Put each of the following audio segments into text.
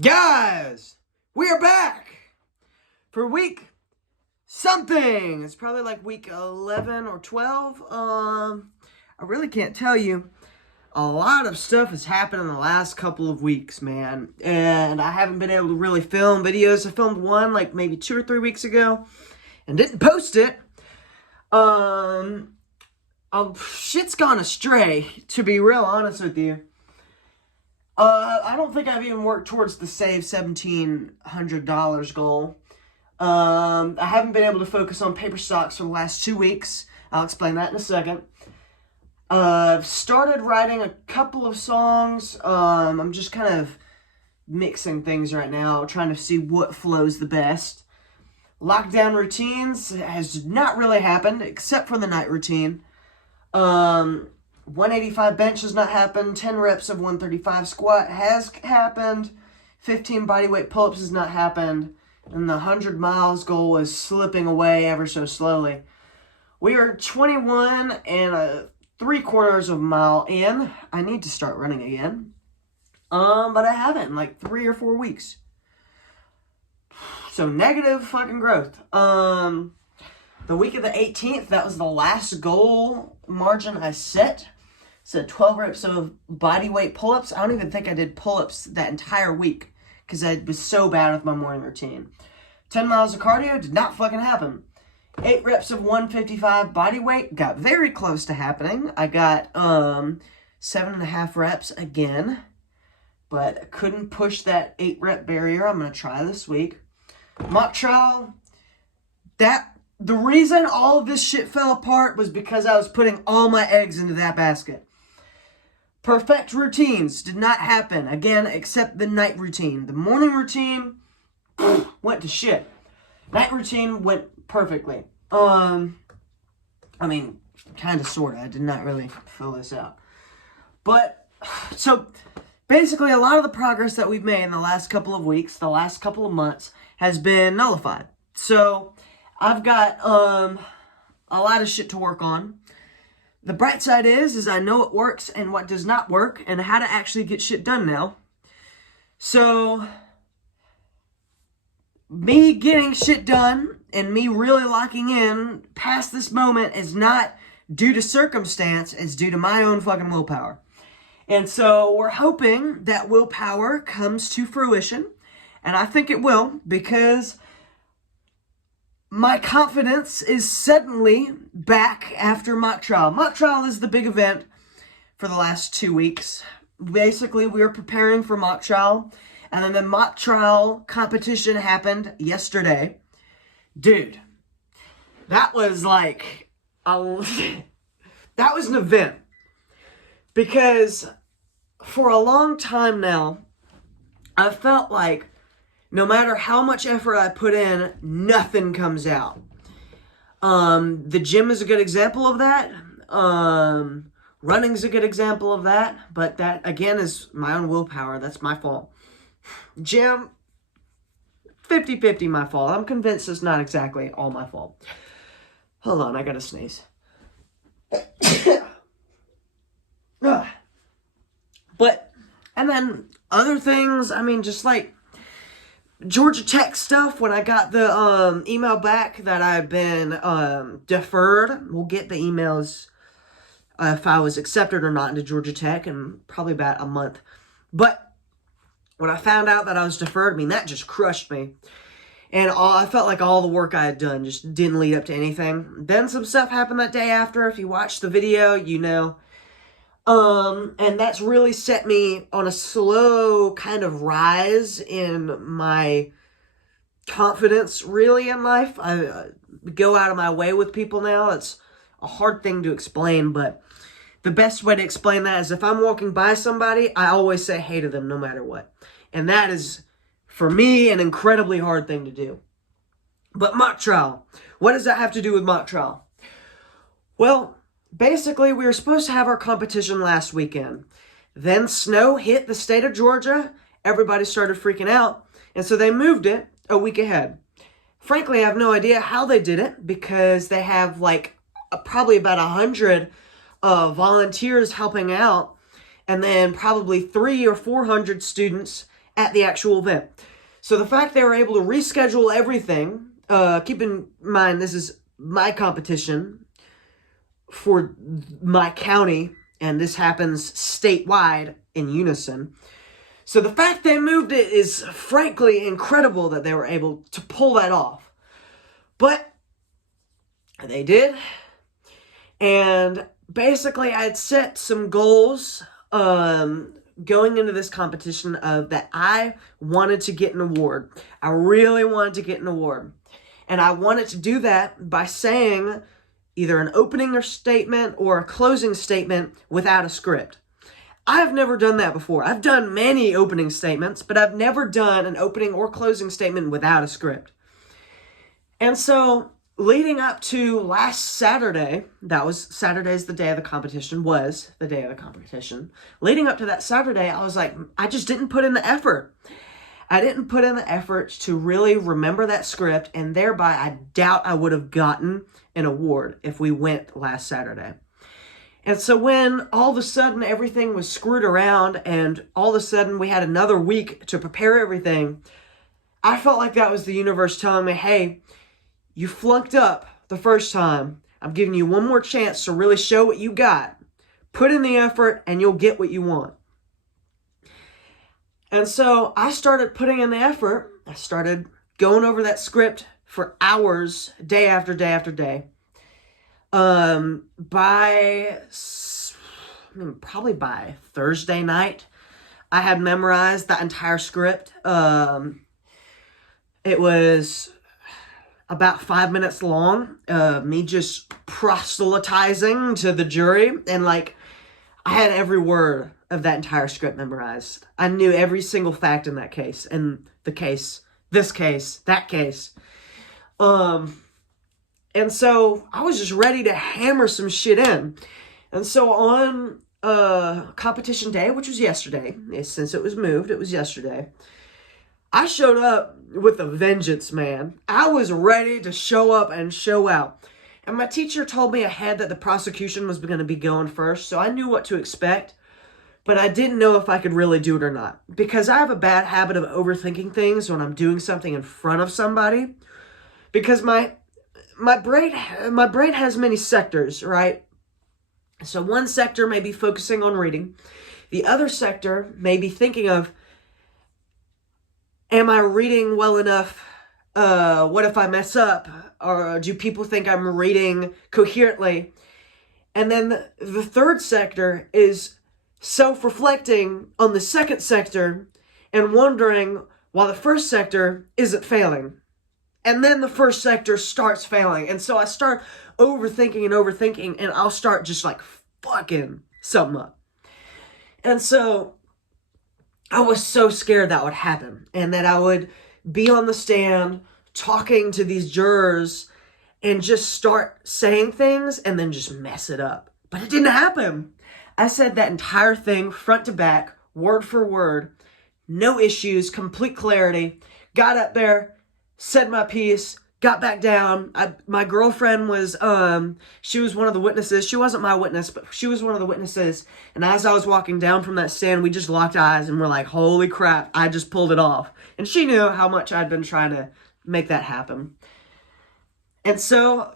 Guys, we are back for week something. It's probably like week 11 or 12. I really can't tell you. A lot of stuff has happened in the last couple of weeks, man. And I haven't been able to really film videos. I filmed one like maybe 2 or 3 weeks ago and didn't post it. Shit's gone astray, to be real honest with you. I don't think I've even worked towards the save $1,700 goal. I haven't been able to focus on paper stocks for the last 2 weeks. I'll explain that in a second. I've started writing a couple of songs. I'm just kind of mixing things right now, trying to see what flows the best. Lockdown routines has not really happened, except for the night routine. 185 bench has not happened. 10 reps of 135 squat has happened. 15 bodyweight pull-ups has not happened. And the 100 miles goal is slipping away ever so slowly. We are 21 and 3/4 of a mile in. I need to start running again. But I haven't in like 3 or 4 weeks. So negative fucking growth. The week of the 18th, that was the last goal margin I set. So 12 reps of bodyweight pull-ups. I don't even think I did pull-ups that entire week because I was so bad with my morning routine. 10 miles of cardio did not fucking happen. 8 reps of 155 bodyweight got very close to happening. I got 7.5 reps again, but I couldn't push that 8 rep barrier. I'm going to try this week. Mock trial, the reason all of this shit fell apart was because I was putting all my eggs into that basket. Perfect routines did not happen, again, except the night routine. The morning routine went to shit. Night routine went perfectly. I mean, kind of, sort of. I did not really fill this out. But, so, basically, a lot of the progress that we've made in the last couple of weeks, the last couple of months, has been nullified. So, I've got a lot of shit to work on. The bright side is I know what works and what does not work and how to actually get shit done now. So, me getting shit done and me really locking in past this moment is not due to circumstance, it's due to my own fucking willpower. And so, we're hoping that willpower comes to fruition, and I think it will, because my confidence is suddenly back after mock trial. Mock trial is the big event for the last 2 weeks. Basically, we were preparing for mock trial, and then the mock trial competition happened yesterday. Dude, that was like that was an event. Because for a long time now, I felt like no matter how much effort I put in, nothing comes out. The gym is a good example of that. Running's a good example of that. But that, again, is my own willpower. That's my fault. Gym, 50-50 my fault. I'm convinced it's not exactly all my fault. Hold on, I gotta sneeze. But, and then other things, I mean, just like Georgia Tech stuff, when I got the email back that I've been deferred, we'll get the emails if I was accepted or not into Georgia Tech in probably about a month. But when I found out that I was deferred, I mean, that just crushed me. And I felt like all the work I had done just didn't lead up to anything. Then some stuff happened that day after. If you watched the video, you know. And that's really set me on a slow kind of rise in my confidence, really, in life. I go out of my way with people now. It's a hard thing to explain, but the best way to explain that is if I'm walking by somebody, I always say hey to them no matter what. And that is, for me, an incredibly hard thing to do. But mock trial. What does that have to do with mock trial? Well, basically, we were supposed to have our competition last weekend. Then snow hit the state of Georgia. Everybody started freaking out. And so they moved it a week ahead. Frankly, I have no idea how they did it because they have like probably about 100 volunteers helping out. And then probably 300 or 400 students at the actual event. So the fact they were able to reschedule everything, keep in mind this is my competition for my county, and this happens statewide in unison. So the fact they moved it is frankly incredible that they were able to pull that off. But they did. And basically I had set some goals going into this competition of that I wanted to get an award. I really wanted to get an award. And I wanted to do that by saying either an opening statement or a closing statement without a script. I've never done that before. I've done many opening statements, but I've never done an opening or closing statement without a script. And so, leading up to last Saturday, Saturday's the day of the competition, was the day of the competition. Leading up to that Saturday, I was like, I just didn't put in the effort. I didn't put in the effort to really remember that script, and thereby I doubt I would have gotten an award if we went last Saturday. And so when all of a sudden everything was screwed around and all of a sudden we had another week to prepare everything, I felt like that was the universe telling me, hey, you flunked up the first time. I'm giving you one more chance to really show what you got. Put in the effort and you'll get what you want. And so I started putting in the effort. I started going over that script for hours, day after day after day. Probably by Thursday night, I had memorized that entire script. It was about 5 minutes long, me just proselytizing to the jury, and I had every word of that entire script memorized. I knew every single fact in that case, and the case, this case, that case. And so I was just ready to hammer some shit in. And so on competition day, which was yesterday, since it was moved, it was yesterday, I showed up with a vengeance, man. I was ready to show up and show out. And my teacher told me ahead that the prosecution was going to be going first, so I knew what to expect. But I didn't know if I could really do it or not. Because I have a bad habit of overthinking things when I'm doing something in front of somebody. Because my brain has many sectors, right? So one sector may be focusing on reading. The other sector may be thinking of, am I reading well enough? What if I mess up? Or do people think I'm reading coherently? And then the third sector is self-reflecting on the second sector and wondering why the first sector isn't failing. And then the first sector starts failing. And so I start overthinking, and I'll start just fucking something up. And so I was so scared that would happen. And that I would be on the stand talking to these jurors and just start saying things and then just mess it up. But it didn't happen. I said that entire thing front to back, word for word, no issues, complete clarity. Got up there, said my piece, got back down. My girlfriend was, she was one of the witnesses. She wasn't my witness, but she was one of the witnesses. And as I was walking down from that stand, we just locked eyes and we're like, holy crap, I just pulled it off. And she knew how much I'd been trying to make that happen. And so,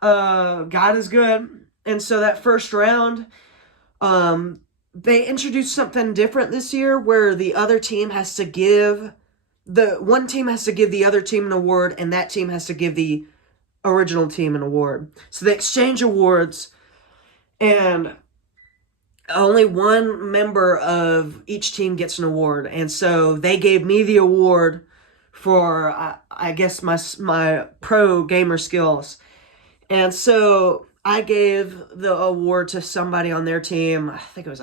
God is good. And so that first round, they introduced something different this year where the other team has to give one team has to give the other team an award, and that team has to give the original team an award. So they exchange awards, and only one member of each team gets an award. And so they gave me the award for, I guess, my pro gamer skills. And so I gave the award to somebody on their team. I think it was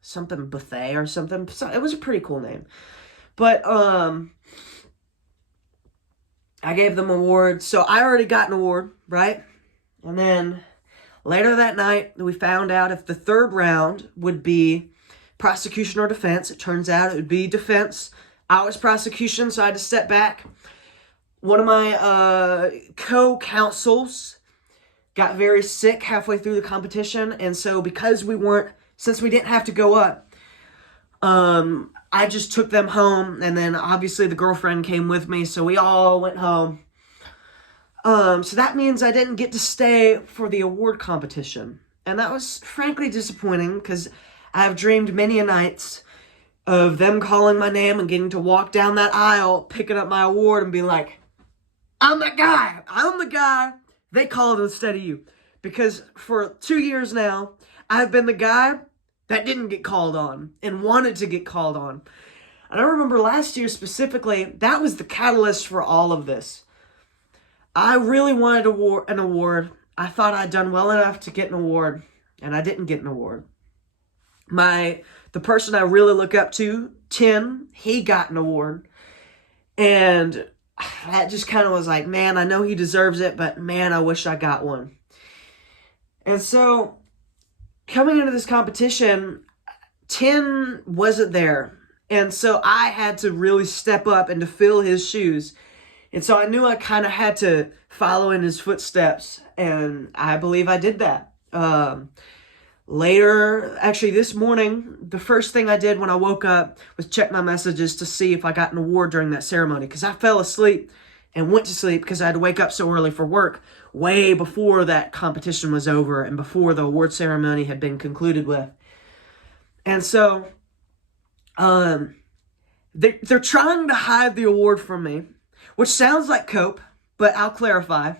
something Buffet or something. It was a pretty cool name. But, I gave them awards. So I already got an award, right? And then later that night, we found out if the third round would be prosecution or defense. It turns out it would be defense. I was prosecution, so I had to step back. One of my co-counsels got very sick halfway through the competition. And so since we didn't have to go up, I just took them home, and then obviously the girlfriend came with me, so we all went home. So that means I didn't get to stay for the award competition. And that was frankly disappointing, because I've dreamed many a nights of them calling my name and getting to walk down that aisle, picking up my award and being like, I'm the guy they called instead of you. Because for 2 years now, I've been the guy that didn't get called on and wanted to get called on. And I remember last year specifically, that was the catalyst for all of this. I really wanted an award. I thought I'd done well enough to get an award, and I didn't get an award. The person I really look up to, Tim, he got an award. And that just kind of was like, man, I know he deserves it, but man, I wish I got one. And so, coming into this competition, Tim wasn't there. And so I had to really step up and to fill his shoes. And so I knew I kind of had to follow in his footsteps. And I believe I did that. Later, actually this morning, the first thing I did when I woke up was check my messages to see if I got an award during that ceremony. Because I fell asleep and went to sleep because I had to wake up so early for work way before that competition was over and before the award ceremony had been concluded with. And so, they're trying to hide the award from me, which sounds like cope, but I'll clarify.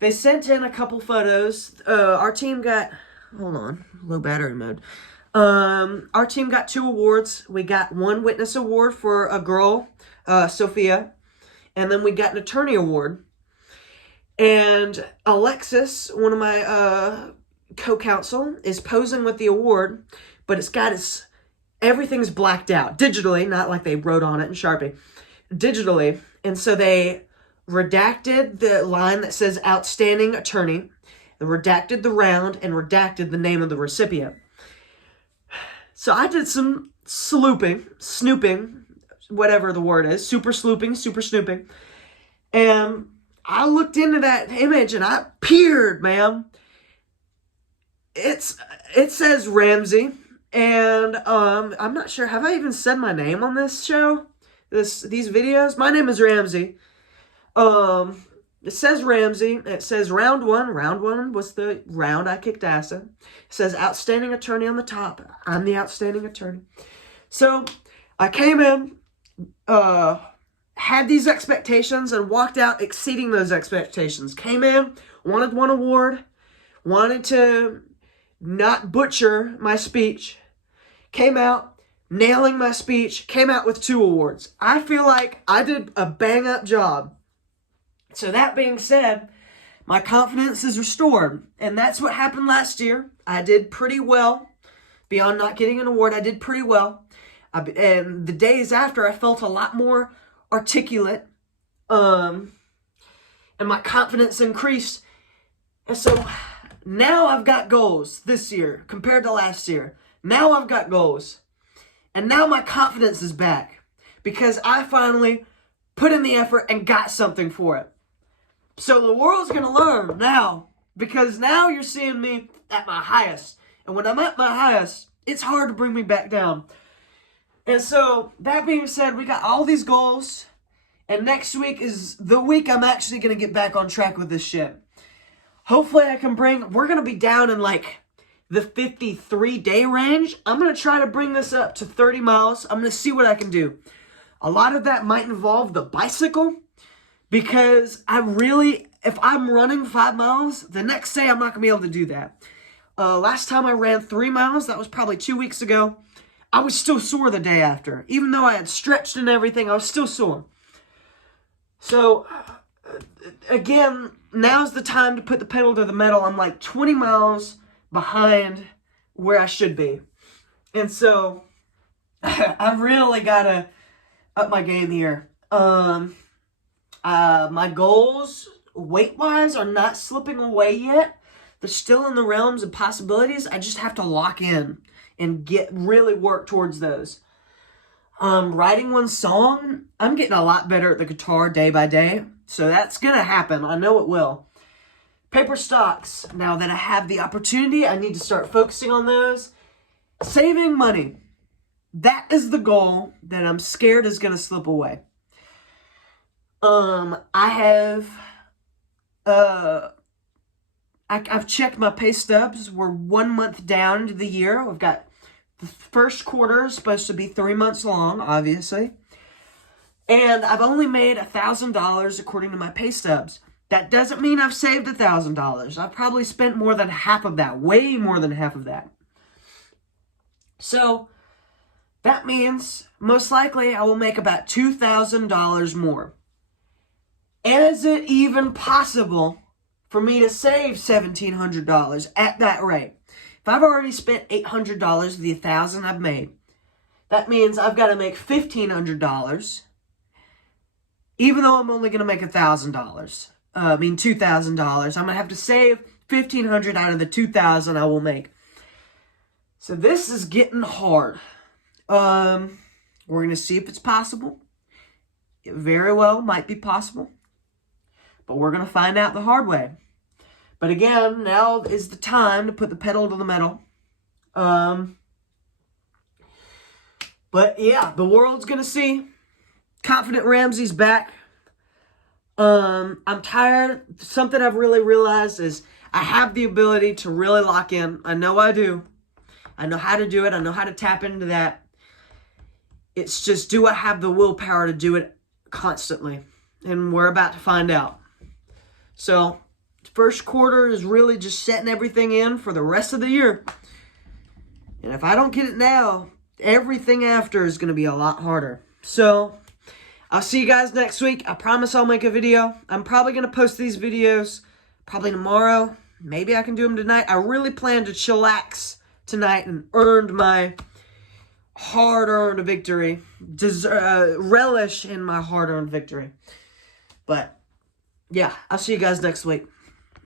They sent in a couple photos. Our team got... Hold on, low battery mode. Our team got 2 awards. We got one witness award for a girl, Sophia, and then we got an attorney award. And Alexis, one of my co-counsel, is posing with the award, but everything's blacked out digitally, not like they wrote on it in Sharpie, digitally. And so they redacted the line that says outstanding attorney. They redacted the round and redacted the name of the recipient. So I did some snooping, whatever the word is, super snooping. And I looked into that image and I peered, man. It says Ramsey, and I'm not sure, have I even said my name on this show? These videos? My name is Ramsey. It says Ramsey. It says round one. Round one was the round I kicked ass in. It says outstanding attorney on the top. I'm the outstanding attorney. So I came in, had these expectations, and walked out exceeding those expectations. Came in, wanted one award, wanted to not butcher my speech. Came out, nailing my speech, came out with 2 awards. I feel like I did a bang-up job. So that being said, my confidence is restored. And that's what happened last year. I did pretty well. Beyond not getting an award, I did pretty well. And the days after, I felt a lot more articulate. And my confidence increased. And so now I've got goals this year compared to last year. Now I've got goals. And now my confidence is back. Because I finally put in the effort and got something for it. So the world's going to learn now, because now you're seeing me at my highest. And when I'm at my highest, it's hard to bring me back down. And so, that being said, we got all these goals, and next week is the week I'm actually going to get back on track with this shit. Hopefully we're going to be down in like the 53-day range. I'm going to try to bring this up to 30 miles. I'm going to see what I can do. A lot of that might involve the bicycle. Because if I'm running 5 miles, the next day I'm not going to be able to do that. Last time I ran 3 miles, that was probably 2 weeks ago, I was still sore the day after. Even though I had stretched and everything, I was still sore. So, again, now's the time to put the pedal to the metal. I'm like 20 miles behind where I should be. And so, I really got to up my game here. My goals, weight-wise, are not slipping away yet. They're still in the realms of possibilities. I just have to lock in and really work towards those. Writing one song, I'm getting a lot better at the guitar day by day. So that's going to happen. I know it will. Paper stocks. Now that I have the opportunity, I need to start focusing on those. Saving money. that is the goal that I'm scared is going to slip away. I've checked my pay stubs. We're 1 month down into the year. We've got the first quarter is supposed to be 3 months long, obviously. And I've only made $1,000 according to my pay stubs. That doesn't mean I've saved $1,000. I've probably spent more than half of that, way more than half of that. So that means most likely I will make about $2,000 more. Is it even possible for me to save $1,700 at that rate? If I've already spent $800 of the $1,000 I've made, that means I've got to make $1,500, even though I'm only going to make $2,000. I'm going to have to save $1,500 out of the $2,000 I will make. So this is getting hard. We're going to see if it's possible. It very well might be possible. But we're going to find out the hard way. But again, now is the time to put the pedal to the metal. But yeah, the world's going to see. Confident Ramsey's back. I'm tired. Something I've really realized is I have the ability to really lock in. I know I do. I know how to do it. I know how to tap into that. It's just, do I have the willpower to do it constantly? And we're about to find out. So, first quarter is really just setting everything in for the rest of the year. And if I don't get it now, everything after is going to be a lot harder. So, I'll see you guys next week. I promise I'll make a video. I'm probably going to post these videos probably tomorrow. Maybe I can do them tonight. I really plan to chillax tonight and earned my hard-earned victory. Relish in my hard-earned victory. But, yeah, I'll see you guys next week.